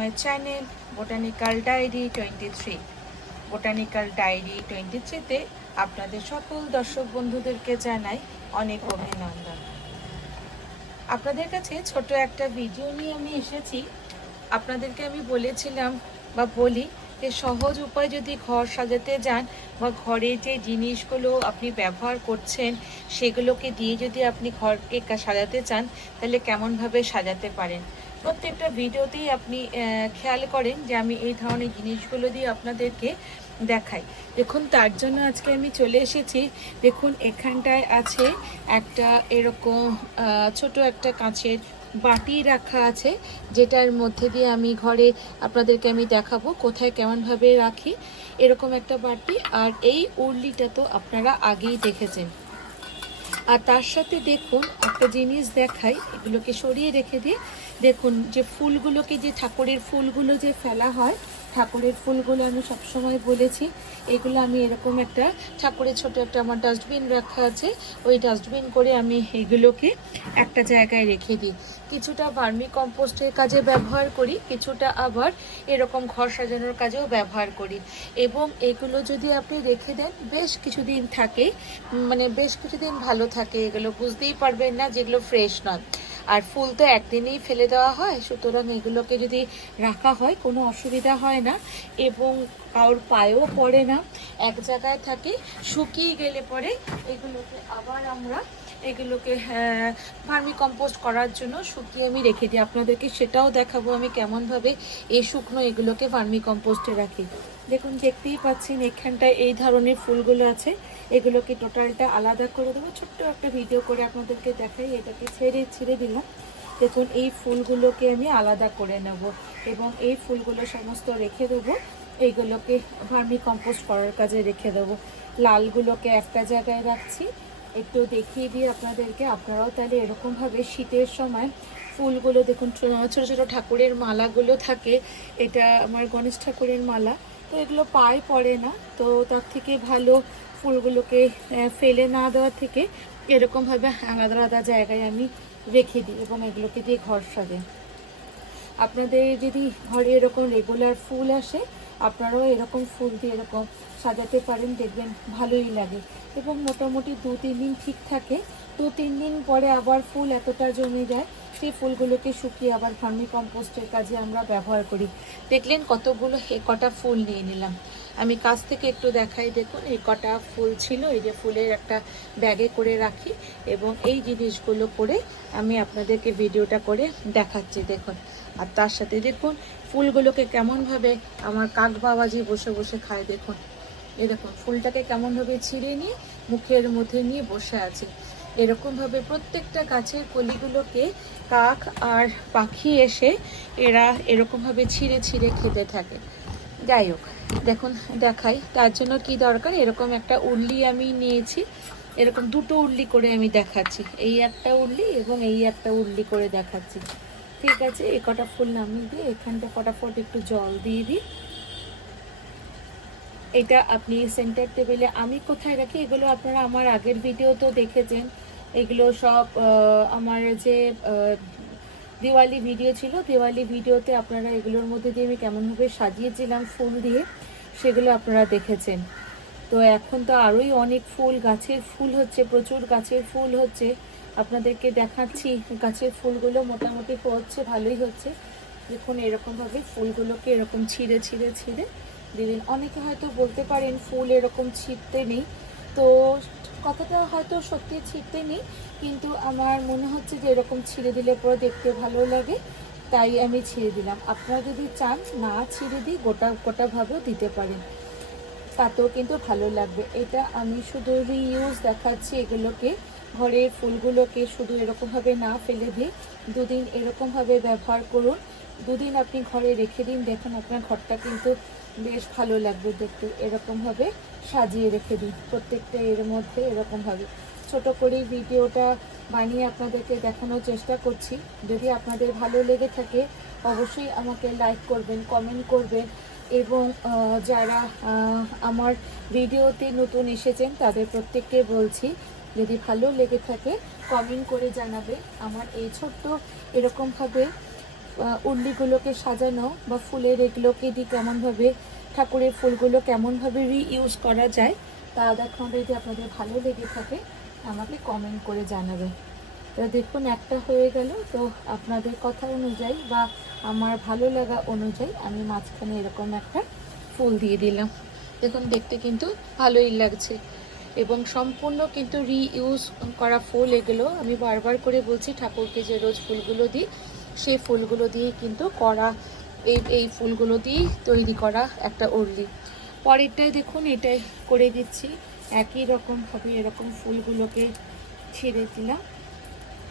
মাই channel botanical diary 23। Botanical diary 23-তে আপনাদের সকল দর্শক বন্ধুদেরকে জানাই অনেক অভিনন্দন। আপনাদের কাছে ছোট একটা ভিডিও নিয়ে আমি এসেছি। আপনাদেরকে আমি বলেছিলাম বা বলি যে সহজ উপায় যদি ঘর সাজাতে যান বা ঘরে যে জিনিসগুলো আপনি ব্যবহার করছেন সেগুলোকে দিয়ে যদি আপনি ঘরকে সাজাতে চান তাহলে কেমনভাবে সাজাতে পারেন। প্রত্যেকটা ভিডিওতেই আপনি খেয়াল করেন যে আমি এই ধরনের জিনিসগুলো দিয়ে আপনাদেরকে দেখাই। দেখুন, তার জন্য আজকে আমি চলে এসেছি। দেখুন, এখানটায় আছে একটা এরকম ছোট একটা কাঁচের বাটি রাখা আছে, যেটার মধ্যে দিয়ে আমি ঘরে আপনাদেরকে আমি দেখাবো কোথায় কেমনভাবে রাখি। এরকম একটা বাটি, আর এই উরলিটা তো আপনারা আগেই দেখেছেন। আর তার সাথে দেখুন একটা জিনিস দেখাই, এগুলোকে সরিয়ে রেখে দিয়ে দেখুন যে ফুলগুলোকে, যে ঠাকুরের ফুলগুলো যে ফেলা হয়, ঠাকুরের ফুলগুলো আমি সবসময় বলেছি এগুলো আমি এরকম একটা ঠাকুরের ছোট একটা আমার ডাস্টবিন রাখা আছে, ওই ডাস্টবিন করে আমি এগুলোকে একটা জায়গায় রেখে দিই। কিছুটা ভার্মি কম্পোস্টের কাজে ব্যবহার করি, কিছুটা আবার এরকম ঘর সাজানোর কাজেও ব্যবহার করি। এবং এগুলো যদি আপনি রেখে দেন বেশ কিছুদিন থাকে, মানে বেশ কিছুদিন ভালো থাকে। এগুলো বুঝতেই পারবেন না যেগুলো ফ্রেশ নয়। আর ফুল তো একদিনেই ফেলে দেওয়া হয়, সুতরাং এগুলোকে যদি রাখা হয় কোনো অসুবিধা হয় না এবং কারোর পায়েও পড়ে না, এক জায়গায় থাকে। শুকিয়ে গেলে পরে এগুলোকে আবার আমরা এগুলোকে ভার্মি কম্পোস্ট করার জন্য শুকিয়ে আমি রেখে দিই। আপনাদেরকে সেটাও দেখাবো আমি কেমনভাবে এই শুকনো এগুলোকে ভার্মি কম্পোস্টে রাখি। দেখুন, দেখতেই পাচ্ছেন এখানটায় এই ধরনের ফুলগুলো আছে, এগুলোকে টোটালটা আলাদা করে দেবো। ছোট্ট একটা ভিডিও করে আপনাদেরকে দেখাই। এটাকে ছেড়ে দিলাম। দেখুন, এই ফুলগুলোকে আমি আলাদা করে নেব এবং এই ফুলগুলো সমস্ত রেখে দেবো, এইগুলোকে ভার্মি কম্পোস্ট করার কাজে রেখে দেবো। লালগুলোকে একটা জায়গায় রাখছি, একটু দেখিয়ে দিই আপনাদেরকে। আপনারাও তাহলে এরকমভাবে শীতের সময় ফুলগুলো দেখুন, ছোটো ছোটো ঠাকুরের মালাগুলো থাকে। এটা আমার গণেশ ঠাকুরের মালা, তো এগুলো পায়ে পড়ে না, তো তার থেকে ভালো ফুলগুলোকে ফেলে না দেওয়ার থেকে এরকমভাবে আলাদা আলাদা জায়গায় আমি রেখে দিই এবং এগুলোকে দিয়ে ঘর সাজাই। আপনাদের যদি ঘরে এরকম রেগুলার ফুল আসে, আপনারাও এরকম ফুল দিয়ে এরকম সাজাতে পারেন, দেখবেন ভালোই লাগে এবং মোটামুটি 2-3 দিন ঠিক থাকে। 2-3 দিন পরে আবার ফুল এতটা জমে যায়, সেই ফুলগুলোকে শুকিয়ে আবার ভার্মি কম্পোস্টের কাজে আমরা ব্যবহার করি। দেখলেন কতগুলো, কটা ফুল নিয়ে নিলাম। আমি কাছ থেকে একটু দেখাই। দেখুন, এই কটা ফুল ছিল, এই যে ফুলের একটা ব্যাগে করে রাখি এবং এই জিনিসগুলো করে আমি আপনাদেরকে ভিডিওটা করে দেখাচ্ছি। দেখুন, আর তার সাথে দেখুন ফুলগুলোকে কেমনভাবে আমার কাক বাবাজি বসে বসে খায়। দেখুন, এই দেখুন ফুলটাকে কেমনভাবে ছিঁড়ে নিয়ে মুখের মধ্যে নিয়ে বসে আছে। এরকমভাবে প্রত্যেকটা গাছের কলিগুলোকে কাক আর পাখি এসে এরা এরকমভাবে ছিঁড়ে ছিঁড়ে খেতে থাকে। যাই হোক, দেখুন দেখাই। তার জন্য কি দরকার, এরকম একটা উরলি আমি নিয়েছি, এরকম দুটো উরলি করে আমি দেখাচ্ছি। এই একটা উরলি এবং এই একটা উরলি করে দেখাচ্ছি। ঠিক আছে, এই কটা ফুল নামিয়ে দিয়ে এখানটা ফটাফট একটু জল দিয়ে দিই। এটা আপনি সেন্টার টেবিলে, আমি কোথায় রাখি এগুলো আপনারা আমার আগের ভিডিও তো দেখেছেন। এগুলো সব আমার যে দিওয়ালি ভিডিও ছিল, দিওয়ালি ভিডিওতে আপনারা এগুলোর মধ্যে দিয়ে আমি কেমনভাবে সাজিয়েছিলাম ফুল দিয়ে, সেগুলো আপনারা দেখেছেন। তো এখন তো আরোই অনেক ফুল, গাছের ফুল হচ্ছে, প্রচুর গাছের ফুল হচ্ছে। আপনাদেরকে দেখাচ্ছি গাছের ফুলগুলো মোটামুটি হচ্ছে, ভালোই হচ্ছে। দেখুন, এরকমভাবে ফুলগুলোকে এরকম ছিঁড়ে ছিঁড়ে ছিঁড়ে দিলেন। অনেকে হয়তো বলতে পারেন ফুল এরকম ছিঁড়তে নেই, তো কথাটা হয়তো সত্যি ছিঁড়তে নেই, কিন্তু আমার মনে হচ্ছে যে এরকম ছিঁড়ে দিলে পরে দেখতে ভালো লাগে, তাই আমি ছিঁড়ে দিলাম। আপনারা যদি চান না ছিঁড়ে দিই গোটাভাবেও দিতে পারেন, তাতেও কিন্তু ভালো লাগবে। এটা আমি শুধু রিইউজ দেখাচ্ছি এগুলোকে। ঘরে ফুলগুলোকে শুধু এরকমভাবে না ফেলে দিয়ে 2 দিন এরকমভাবে ব্যবহার করুন। 2 দিন আপনি ঘরে রেখে দিন, দেখুন আপনার ঘরটা কিন্তু বেশ ভালো লাগবে দেখতে। এরকমভাবে সাজিয়ে রেখে দিন প্রত্যেকটা এর মধ্যে। এরকমভাবে ছোট করে ভিডিওটা বানিয়ে আপনাদেরকে দেখানোর চেষ্টা করছি। যদি আপনাদের ভালো লেগে থাকে অবশ্যই আমাকে লাইক করবেন, কমেন্ট করবেন এবং যারা আমার ভিডিওতে নতুন এসেছেন তাদের প্রত্যেককে বলছি, যদি ভালো লেগে থাকে কমেন্ট করে জানাবে। আমার এই ছোট্ট এরকমভাবে উর্লিগুলোকে সাজানো বা ফুলের এগুলোকে দিয়ে কেমনভাবে ঠাকুরের ফুলগুলো কেমনভাবে রিইউজ করা যায় তা দেখুন, যদি আপনাদের ভালো লেগে থাকে আমাকে কমেন্ট করে জানাবেন। তো দেখুন একটা হয়ে গেল। তো আপনাদের কথা অনুযায়ী বা আমার ভালো লাগা অনুযায়ী আমি মাঝখানে এরকম একটা ফুল দিয়ে দিলাম। দেখুন দেখতে কিন্তু ভালোই লাগছে এবং সম্পূর্ণ কিন্তু রিইউজ করা ফুল এগুলো। আমি বারবার করে বলছি ঠাকুরকে যে রোজ ফুলগুলো দিই সেই ফুলগুলো দিয়ে কিন্তু করা এই ফুলগুলো দিয়েই তৈরি করা একটা উর্লি। পরেরটাই দেখুন এটাই করে দিচ্ছি একই রকমভাবে এরকম ফুলগুলোকে ছেড়ে দিলাম।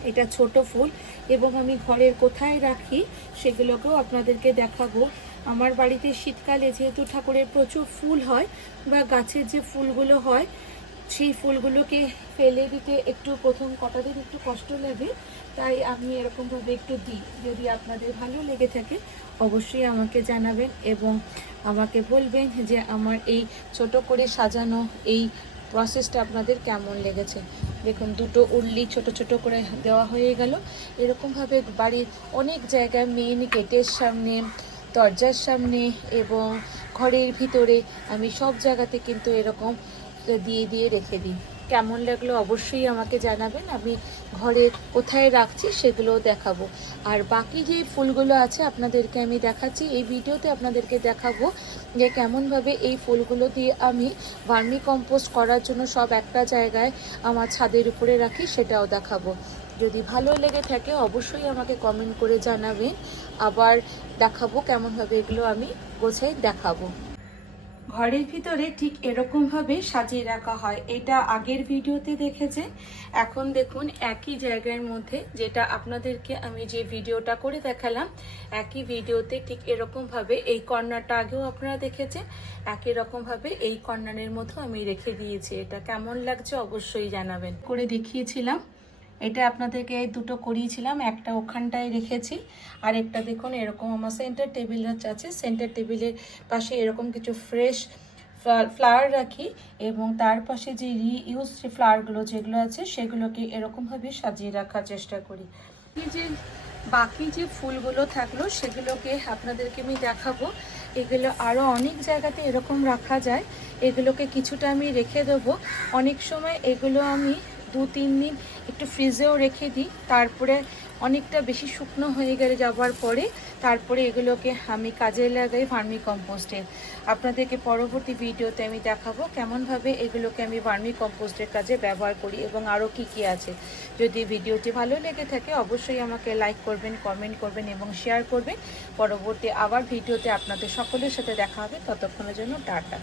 এটা ছোট ফুল এবং আমি ঘরের কোথায় রাখি সেগুলোকেও আপনাদেরকে দেখাবো। আমার বাড়িতে শীতকালে যেহেতু ঠাকুরের প্রচুর ফুল হয় বা গাছের যে ফুলগুলো হয় সেই ফুলগুলোকে ফেলে দিতে একটু প্রথম কটা দিন একটু কষ্ট লাগে, তাই আমি এরকমভাবে একটু দিই। যদি আপনাদের ভালো লেগে থাকে অবশ্যই আমাকে জানাবেন এবং আমাকে বলবেন যে আমার এই ছোট করে সাজানো এই প্রসেসটা আপনাদের কেমন লেগেছে। দেখুন দুটো উর্লি ছোট ছোট করে দেওয়া হয়ে গেল। এরকমভাবে বাড়ির অনেক জায়গায় মেইন গেটের সামনে, দরজার সামনে এবং ঘরের ভিতরে আমি সব জায়গাতে কিন্তু এরকম দিয়ে দিয়ে রেখে দিই। কেমন লাগলো অবশ্যই আমাকে জানাবেন। আমি ঘরে কোথায় রাখছি সেগুলোও দেখাবো। আর বাকি যে ফুলগুলো আছে আপনাদেরকে আমি দেখাচ্ছি এই ভিডিওতে, আপনাদেরকে দেখাবো যে কেমনভাবে এই ফুলগুলো দিয়ে আমি ভার্মি কম্পোস্ট করার জন্য সব একটা জায়গায় আমার ছাদের উপরে রাখি, সেটাও দেখাবো। যদি ভালো লেগে থাকে অবশ্যই আমাকে কমেন্ট করে জানাবেন। আবার দেখাবো কেমনভাবে এগুলো আমি গোছাই দেখাবো। ঘরের ভিতরে ঠিক এরকমভাবে সাজিয়ে রাখা হয়। এটা আগের ভিডিওতে দেখেছেন। এখন দেখুন একই জায়গার মধ্যে, যেটা আপনাদেরকে আমি যে ভিডিওটা করে দেখালাম একই ভিডিওতে ঠিক এরকমভাবে এই কর্নারটা আগেও আপনারা দেখেছেন, একই রকমভাবে এই কর্নারের মধ্যে আমি রেখে দিয়েছি। এটা কেমন লাগছে অবশ্যই জানাবেন। করে দেখিয়েছিলাম, এটা আপনাদেরকে দুটো করিয়েছিলাম, একটা ওখানটায় রেখেছি আর একটা দেখুন এরকম আমার সেন্টার টেবিল আছে, সেন্টার টেবিলের পাশে এরকম কিছু ফ্রেশ ফ্লাওয়ার রাখি এবং তার পাশে যে রিইউজ যে ফ্লাওয়ারগুলো যেগুলো আছে সেগুলোকে এরকমভাবে সাজিয়ে রাখার চেষ্টা করি। এই যে বাকি যে ফুলগুলো থাকলো সেগুলোকে আপনাদেরকে আমি দেখাবো। এগুলো আরও অনেক জায়গাতে এরকম রাখা যায়। এগুলোকে কিছুটা আমি রেখে দেবো। অনেক সময় এগুলো আমি 2-3 দিন একটু ফ্রিজেও রেখে দিই, তারপরে অনেকটা বেশি শুকনো হয়ে গেলে যাওয়ার পরে তারপরে এগুলোকে আমি কাজে লাগাই ভার্মি কম্পোস্টে। আপনাদেরকে পরবর্তী ভিডিওতে আমি দেখাবো কেমনভাবে এগুলোকে আমি ভার্মি কম্পোস্টের কাজে ব্যবহার করি এবং আরও কি কি আছে। যদি ভিডিওটি ভালো লেগে থাকে অবশ্যই আমাকে লাইক করবেন, কমেন্ট করবেন এবং শেয়ার করবেন। পরবর্তী আবার ভিডিওতে আপনাদের সকলের সাথে দেখা হবে। ততক্ষণের জন্য টাটা।